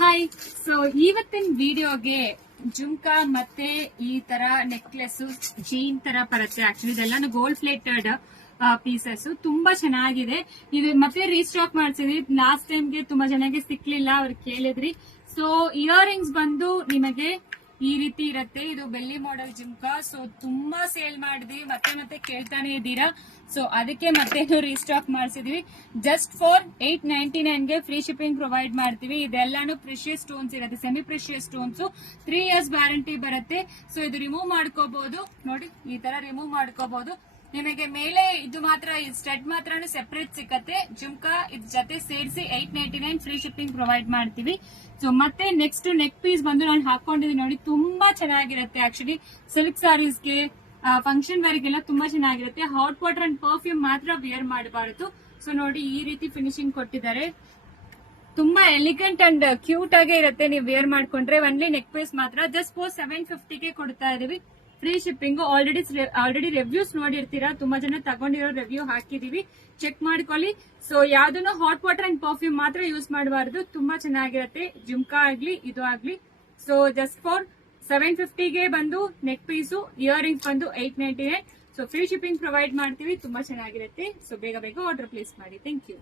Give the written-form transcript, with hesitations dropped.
Hi. So ಇವತ್ತಿನ ವಿಡಿಯೋಗೆ ಜುಮ್ಕಾ ಮತ್ತೆ ಈ ತರ ನೆಕ್ಲೆಸ್ ಜೀನ್ ತರ ಬರುತ್ತೆ. ಆಕ್ಚುಲಿ ಇದೆಲ್ಲಾನು ಗೋಲ್ಡ್ ಪ್ಲೇಟೆಡ್ ಪೀಸಸ್ ತುಂಬಾ ಚೆನ್ನಾಗಿದೆ. ಇದು ಮತ್ತೆ ರೀಸ್ಟಾಕ್ ಮಾಡ್ಸಿದ್ವಿ. ಲಾಸ್ಟ್ ಟೈಮ್ಗೆ ತುಂಬಾ ಚೆನ್ನಾಗಿ ಸಿಕ್ಲಿಲ್ಲ, ಅವ್ರು ಕೇಳಿದ್ರಿ. ಸೊ ಇಯರ್ ರಿಂಗ್ಸ್ ಬಂದು ನಿಮಗೆ ಈ ರೀತಿ ಇರುತ್ತೆ. ಇದು ಬೆಳ್ಳಿ ಮಾಡೆಲ್ ಜುಮ್ಕಾ. ಸೊ ತುಂಬಾ ಸೇಲ್ ಮಾಡಿದ್ವಿ, ಮತ್ತೆ ಮತ್ತೆ ಕೇಳ್ತಾನೆ ಇದ್ದೀರಾ. ಸೊ ಅದಕ್ಕೆ ಮತ್ತೆ ರೀಸ್ಟಾಕ್ ಮಾಡಿಸಿದ್ವಿ. ಜಸ್ಟ್ ಫಾರ್ 899 ಗೆ ಫ್ರೀ ಶಿಪ್ಪಿಂಗ್ ಪ್ರೊವೈಡ್ ಮಾಡ್ತೀವಿ. ಇದೆಲ್ಲಾನು ಪ್ರೆಷಿಯಸ್ ಸ್ಟೋನ್ಸ್ ಇರುತ್ತೆ, semi precious stones. 3 years warranty ಬರುತ್ತೆ. ಸೊ ಇದು ರಿಮೂವ್ ಮಾಡ್ಕೋಬಹುದು, ನೋಡಿ ಈ ತರ ರಿಮೂವ್ ಮಾಡ್ಕೋಬಹುದು. ನಿಮಗೆ ಮೇಲೆ ಇದು ಮಾತ್ರ ಸ್ಟಡ್ ಮಾತ್ರ ಸೆಪರೇಟ್ ಸಿಕ್ಕತ್ತೆ. ಜುಮ್ಕಾ ಇದ್ರ ಜೊತೆ ಸೇರಿಸಿ 899 ಫ್ರೀ ಶಿಪ್ಪಿಂಗ್ ಪ್ರೊವೈಡ್ ಮಾಡ್ತೀವಿ. ಸೊ ಮತ್ತೆ ನೆಕ್ಸ್ಟ್ ನೆಕ್ ಪೀಸ್ ಬಂದು ನಾನು ಹಾಕೊಂಡಿದ್ದೀನಿ ನೋಡಿ, ತುಂಬಾ ಚೆನ್ನಾಗಿರುತ್ತೆ. ಆಕ್ಚುಲಿ ಸಿಲ್ಕ್ ಸಾರೀಸ್ಗೆ, ಫಂಕ್ಷನ್ ವೇರ್ಗೆಲ್ಲ ತುಂಬಾ ಚೆನ್ನಾಗಿರುತ್ತೆ. ಹಾಟ್ ವಾಟರ್ ಅಂಡ್ ಪರ್ಫ್ಯೂಮ್ ಮಾತ್ರ ವಿಯರ್ ಮಾಡಬಾರದು. ಸೊ ನೋಡಿ ಈ ರೀತಿ ಫಿನಿಶಿಂಗ್ ಕೊಟ್ಟಿದ್ದಾರೆ. ತುಂಬಾ ಎಲಿಗೆಂಟ್ ಅಂಡ್ ಕ್ಯೂಟ್ ಆಗೇ ಇರುತ್ತೆ ನೀವು ವಿಯರ್ ಮಾಡ್ಕೊಂಡ್ರೆ. ಒನ್ಲಿ ನೆಕ್ ಪೀಸ್ ಮಾತ್ರ ಜಸ್ಟ್ ಫೋರ್ 750 ಗೆ ಕೊಡ್ತಾ ಇದೀವಿ ಫ್ರೀ ಶಿಪ್ಪಿಂಗ್. ಆಲ್ರೆಡಿ ರಿವ್ಯೂಸ್ ನೋಡಿರ್ತೀರಾ, ತುಂಬಾ ಜನ ತಗೊಂಡಿರೋ ರಿವ್ಯೂ ಹಾಕಿದೀವಿ, ಚೆಕ್ ಮಾಡ್ಕೊಳ್ಳಿ. ಸೊ ಯಾವ್ದನ್ನು ಹಾಟ್ ವಾಟರ್ ಅಂಡ್ ಪರ್ಫ್ಯೂಮ್ ಮಾತ್ರ ಯೂಸ್ ಮಾಡಬಾರದು. ತುಂಬಾ ಚೆನ್ನಾಗಿರುತ್ತೆ ಜುಮ್ಕಾ ಆಗ್ಲಿ ಇದು ಆಗ್ಲಿ. ಸೊ ಜಸ್ಟ್ ಫಾರ್ 750 ಗೆ ಬಂದು ನೆಕ್ ಪೀಸು, ಇಯರ್ ರಿಂಗ್ಸ್ ಬಂದು 899. ಸೊ ಫ್ರೀ ಶಿಪ್ಪಿಂಗ್ ಪ್ರೊವೈಡ್ ಮಾಡ್ತೀವಿ, ತುಂಬಾ ಚೆನ್ನಾಗಿರುತ್ತೆ. ಸೊ ಬೇಗ ಆರ್ಡರ್ ಪ್ಲೇಸ್ ಮಾಡಿ. Thank you.